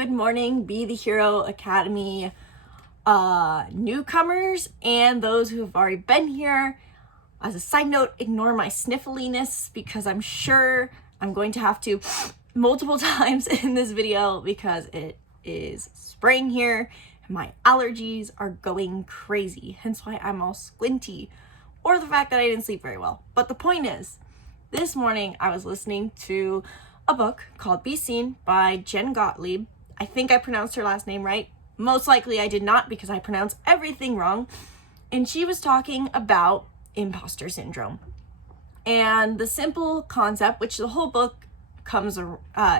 good morning, Be the Hero Academy newcomers and those who have already been here. As a side note, ignore my sniffliness because I'm sure I'm going to have to multiple times in this video because it is spring here and my allergies are going crazy, hence why I'm all squinty, or the fact that I didn't sleep very well. But the point is, this morning I was listening to a book called Be Seen by Jen Gottlieb. I think I pronounced her last name right. Most likely I did not because I pronounce everything wrong. And she was talking about imposter syndrome. And the simple concept, which the whole book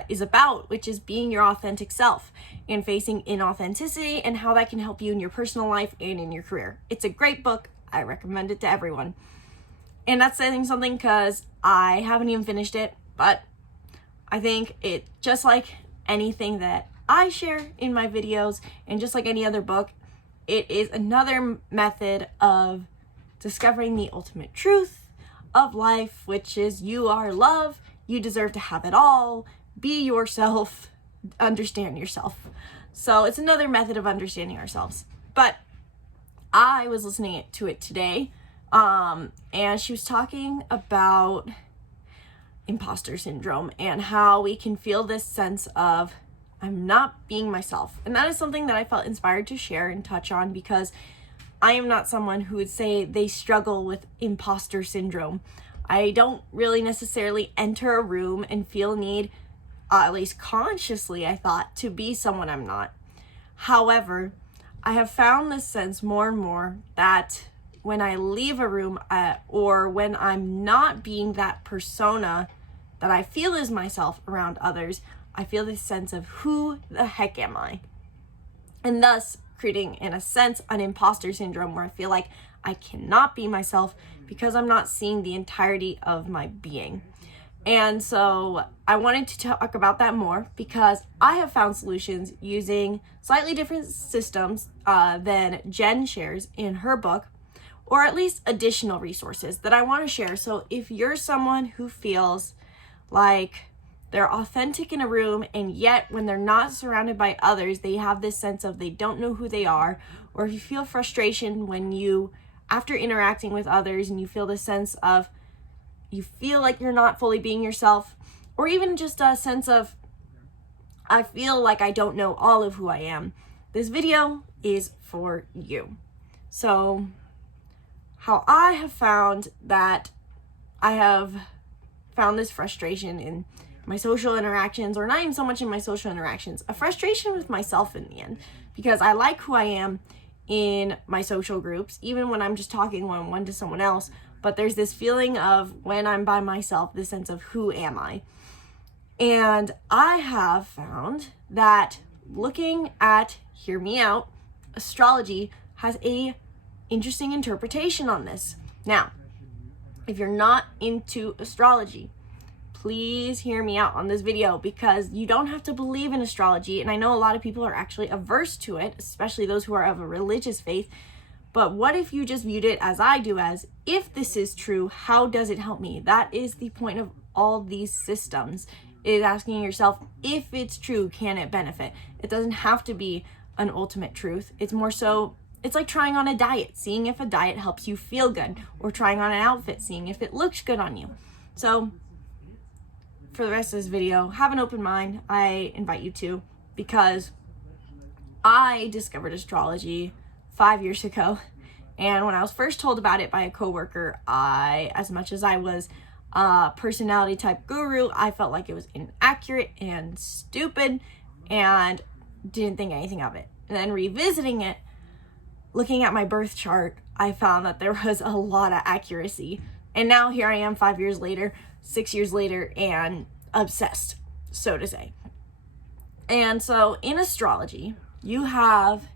is about, which is being your authentic self and facing inauthenticity and how that can help you in your personal life and in your career. It's a great book. I recommend it to everyone. And that's saying something because I haven't even finished it, but I think it, just like anything that I share in my videos and just like any other book, it is another method of discovering the ultimate truth of life, which is you are love, you deserve to have it all, be yourself, understand yourself. So it's another method of understanding ourselves. But I was listening to it today, and she was talking about imposter syndrome and how we can feel this sense of I'm not being myself. And that is something that I felt inspired to share and touch on because I am not someone who would say they struggle with imposter syndrome. I don't really necessarily enter a room and feel a need, at least consciously, I thought, to be someone I'm not. However, I have found this sense more and more that when I leave a room or when I'm not being that persona that I feel is myself around others, I feel this sense of who the heck am I? And thus creating, in a sense, an imposter syndrome where I feel like I cannot be myself because I'm not seeing the entirety of my being. And so I wanted to talk about that more because I have found solutions using slightly different systems than Jen shares in her book, or at least additional resources that I want to share. So if you're someone who feels like they're authentic in a room and yet when they're not surrounded by others, they have this sense of they don't know who they are, or if you feel frustration when you, after interacting with others, and you feel this sense of you feel like you're not fully being yourself, or even just a sense of I feel like I don't know all of who I am, this video is for you. So how I have found that I have found this frustration in my social interactions, or not even so much in my social interactions, a frustration with myself in the end, because I like who I am in my social groups, even when I'm just talking one-on-one to someone else, but there's this feeling of when I'm by myself, this sense of who am I? And I have found that looking at, hear me out, astrology has a interesting interpretation on this. Now, if you're not into astrology, please hear me out on this video because you don't have to believe in astrology. And I know a lot of people are actually averse to it, especially those who are of a religious faith. But what if you just viewed it as I do, as if this is true, how does it help me? That is the point of all these systems, is asking yourself, if it's true, can it benefit? It doesn't have to be an ultimate truth. It's more so, it's like trying on a diet, seeing if a diet helps you feel good, or trying on an outfit, seeing if it looks good on you. So for the rest of this video, have an open mind. I invite you to, because I discovered astrology 5 years ago. And when I was first told about it by a coworker, as much as I was a personality type guru, I felt like it was inaccurate and stupid and didn't think anything of it. And then revisiting it, looking at my birth chart, I found that there was a lot of accuracy. And now here I am 5 years later, 6 years later, and obsessed, so to say. And so in astrology, you have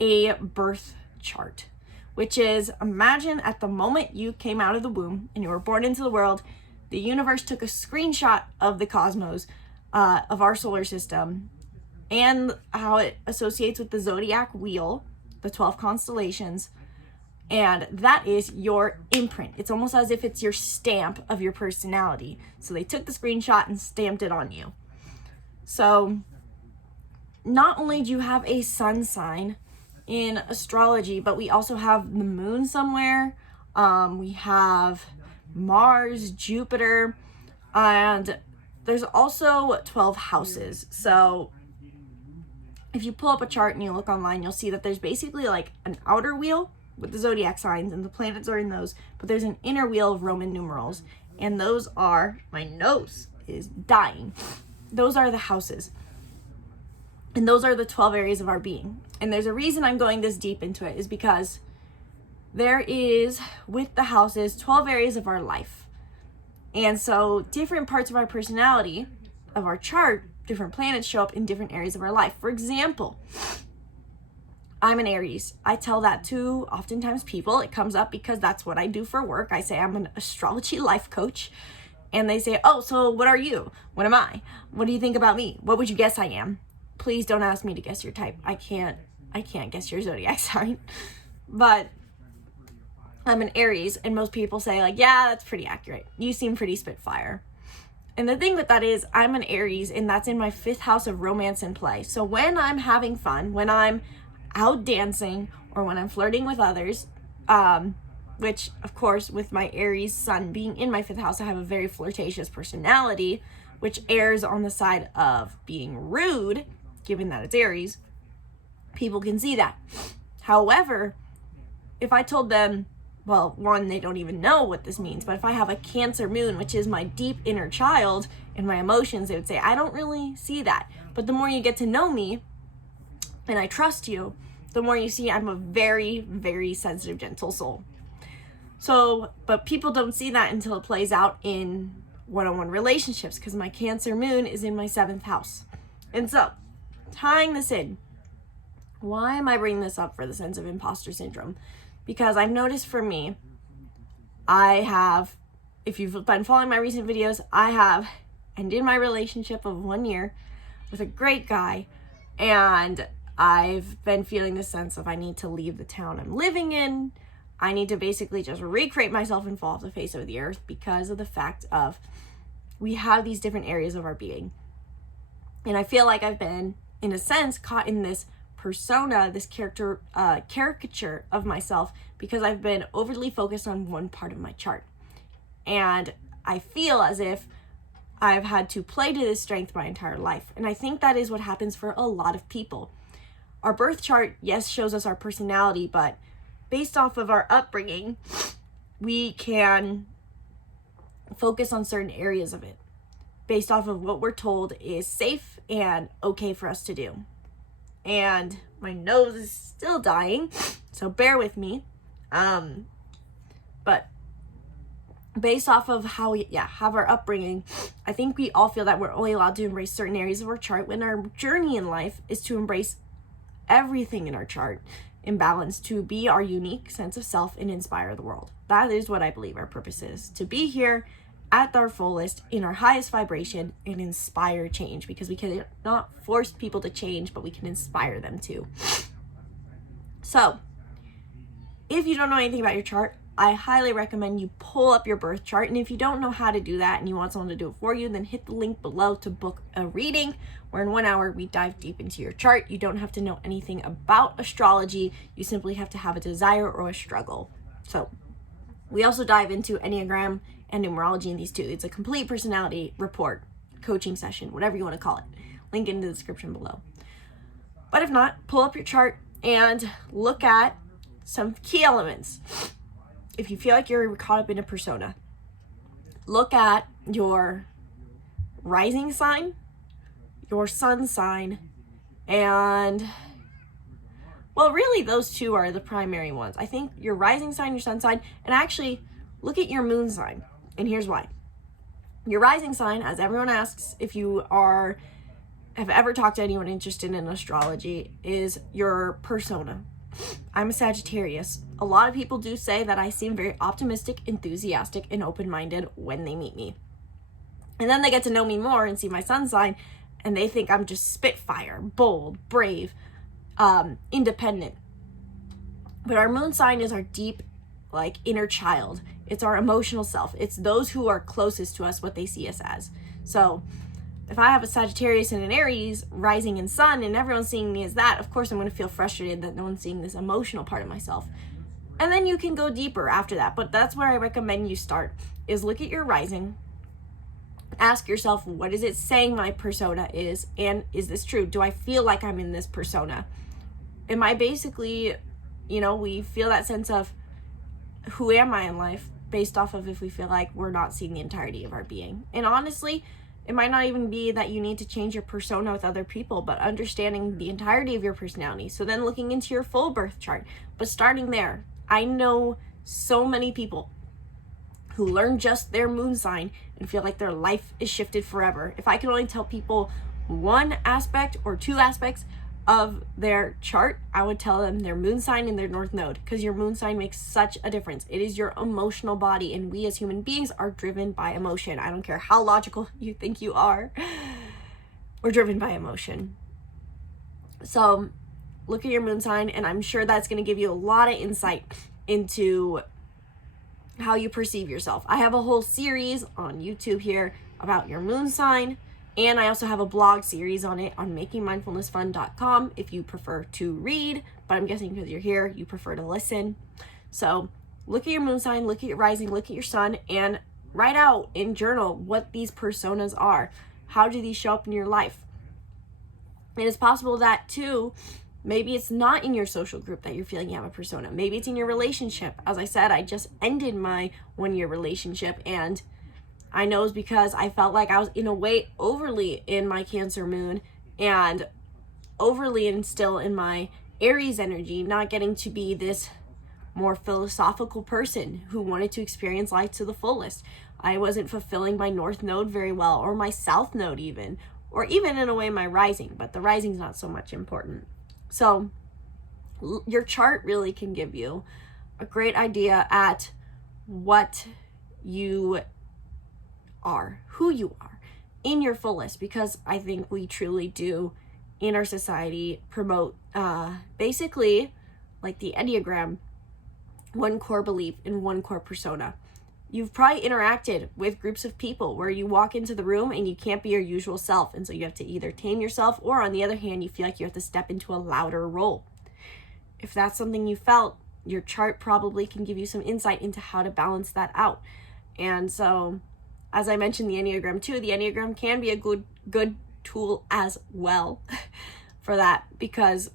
a birth chart, which is, imagine at the moment you came out of the womb and you were born into the world, the universe took a screenshot of the cosmos, of our solar system, and how it associates with the zodiac wheel, the 12 constellations, and that is your imprint. It's almost as if it's your stamp of your personality. So they took the screenshot and stamped it on you. So not only do you have a sun sign in astrology, but we also have the moon somewhere. We have Mars, Jupiter, and there's also 12 houses. So if you pull up a chart and you look online, you'll see that there's basically like an outer wheel with the zodiac signs and the planets are in those, but there's an inner wheel of Roman numerals, and those are, my nose is dying. Those are the houses. And those are the 12 areas of our being. And there's a reason I'm going this deep into it, is because there is, with the houses, 12 areas of our life. And so different parts of our personality, of our chart, different planets show up in different areas of our life. For example, I'm an Aries. I tell that to oftentimes people. It comes up because that's what I do for work. I say I'm an astrology life coach. And they say, oh, so what are you? What am I? What do you think about me? What would you guess I am? Please don't ask me to guess your type. I can't guess your zodiac sign. But I'm an Aries, and most people say like, yeah, that's pretty accurate. You seem pretty spitfire. And the thing with that is I'm an Aries, and that's in my 5th house of romance and play. So when I'm having fun, when I'm out dancing, or when I'm flirting with others, which of course with my Aries sun being in my 5th house, I have a very flirtatious personality, which errs on the side of being rude, given that it's Aries. People can see that. However, if I told them, well, one, they don't even know what this means, but if I have a Cancer moon, which is my deep inner child and my emotions, they would say, I don't really see that. But the more you get to know me and I trust you, the more you see I'm a very, very sensitive, gentle soul. So, but people don't see that until it plays out in one-on-one relationships, because my Cancer moon is in my 7th house. And so, tying this in, why am I bringing this up for the sense of imposter syndrome? Because I've noticed for me, I have, if you've been following my recent videos, I have ended my relationship of 1 year with a great guy, and I've been feeling the sense of I need to leave the town I'm living in. I need to basically just recreate myself and fall off the face of the earth, because of the fact of we have these different areas of our being. And I feel like I've been, in a sense, caught in this persona, this caricature of myself, because I've been overly focused on one part of my chart. And I feel as if I've had to play to this strength my entire life. And I think that is what happens for a lot of people. Our birth chart, yes, shows us our personality, but based off of our upbringing, we can focus on certain areas of it based off of what we're told is safe and okay for us to do. And my nose is still dying, so bear with me. But based off of how we have our upbringing, I think we all feel that we're only allowed to embrace certain areas of our chart, when our journey in life is to embrace everything in our chart in balance, to be our unique sense of self and inspire the world. That is what I believe our purpose is, to be here at our fullest, in our highest vibration, and inspire change, because we cannot force people to change, but we can inspire them to. So if you don't know anything about your chart, I highly recommend you pull up your birth chart. And if you don't know how to do that and you want someone to do it for you, then hit the link below to book a reading, where in 1 hour we dive deep into your chart. You don't have to know anything about astrology. You simply have to have a desire or a struggle. So we also dive into Enneagram and numerology in these two. It's a complete personality report, coaching session, whatever you want to call it. Link in the description below. But if not, pull up your chart and look at some key elements. If you feel like you're caught up in a persona, look at your rising sign, your sun sign, and, well, really those two are the primary ones. I think your rising sign, your sun sign, and actually look at your moon sign. And here's why. Your rising sign, as everyone asks, if you have ever talked to anyone interested in astrology, is your persona. I'm a Sagittarius. A lot of people do say that I seem very optimistic, enthusiastic, and open-minded when they meet me. And then they get to know me more and see my sun sign, and they think I'm just spitfire, bold, brave, independent. But our moon sign is our deep, inner child. It's our emotional self. It's those who are closest to us, what they see us as. So if I have a Sagittarius and an Aries rising and sun and everyone's seeing me as that, of course I'm going to feel frustrated that no one's seeing this emotional part of myself. And then you can go deeper after that. But that's where I recommend you start, is look at your rising. Ask yourself, what is it saying my persona is? And is this true? Do I feel like I'm in this persona? Am I basically, we feel that sense of who am I in life based off of if we feel like we're not seeing the entirety of our being. And honestly, it might not even be that you need to change your persona with other people, but understanding the entirety of your personality. So then looking into your full birth chart, but starting there. I know so many people who learn just their moon sign and feel like their life is shifted forever. If I can only tell people one aspect or two aspects of their chart, I would tell them their moon sign and their north node, because your moon sign makes such a difference. It is your emotional body, and we as human beings are driven by emotion. I don't care how logical you think you are, we're driven by emotion. So look at your moon sign, and I'm sure that's going to give you a lot of insight into how you perceive yourself. I have a whole series on YouTube here about your moon sign, and I also have a blog series on it on makingmindfulnessfun.com if you prefer to read, but I'm guessing because you're here, you prefer to listen. So look at your moon sign, look at your rising, look at your sun, and write out in journal what these personas are. How do these show up in your life? And it's possible that too, maybe it's not in your social group that you're feeling you have a persona. Maybe it's in your relationship. As I said, I just ended my 1-year relationship, and I know it's because I felt like I was in a way overly in my Cancer moon and overly and still in my Aries energy, not getting to be this more philosophical person who wanted to experience life to the fullest. I wasn't fulfilling my north node very well, or my south node even, or even in a way my rising, but the rising's not so much important. So your chart really can give you a great idea at what you are, who you are in your fullest, because I think we truly do in our society promote basically like the Enneagram, one core belief and one core persona. You've probably interacted with groups of people where you walk into the room and you can't be your usual self, and so you have to either tame yourself, or on the other hand, you feel like you have to step into a louder role. If that's something you felt, your chart probably can give you some insight into how to balance that out. And so, as I mentioned, the Enneagram too, the Enneagram can be a good tool as well for that, because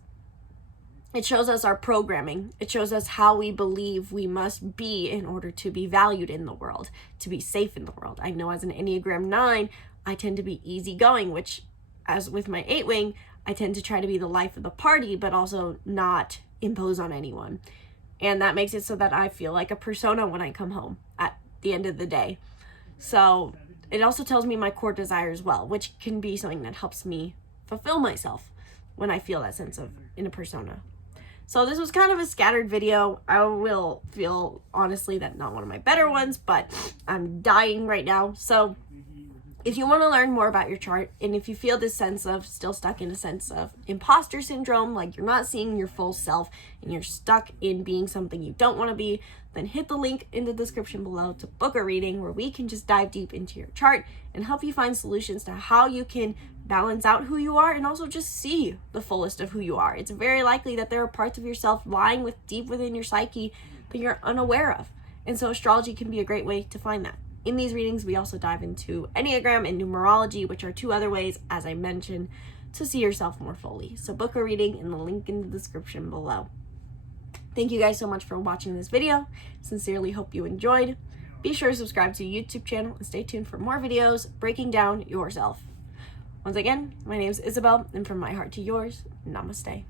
it shows us our programming. It shows us how we believe we must be in order to be valued in the world, to be safe in the world. I know as an Enneagram 9, I tend to be easygoing, which as with my 8-wing, I tend to try to be the life of the party, but also not impose on anyone. And that makes it so that I feel like a persona when I come home at the end of the day. So it also tells me my core desire as well, which can be something that helps me fulfill myself when I feel that sense of in a persona. So this was kind of a scattered video. I will feel honestly that not one of my better ones, but I'm dying right now. So if you want to learn more about your chart, and if you feel this sense of still stuck in a sense of imposter syndrome, like you're not seeing your full self and you're stuck in being something you don't want to be, then hit the link in the description below to book a reading where we can just dive deep into your chart and help you find solutions to how you can balance out who you are and also just see the fullest of who you are. It's very likely that there are parts of yourself lying deep within your psyche that you're unaware of. And so astrology can be a great way to find that. In these readings, we also dive into Enneagram and numerology, which are two other ways, as I mentioned, to see yourself more fully. So book a reading in the link in the description below. Thank you guys so much for watching this video. Sincerely hope you enjoyed. Be sure to subscribe to the YouTube channel and stay tuned for more videos breaking down yourself. Once again, my name is Isabelle, and from my heart to yours, namaste.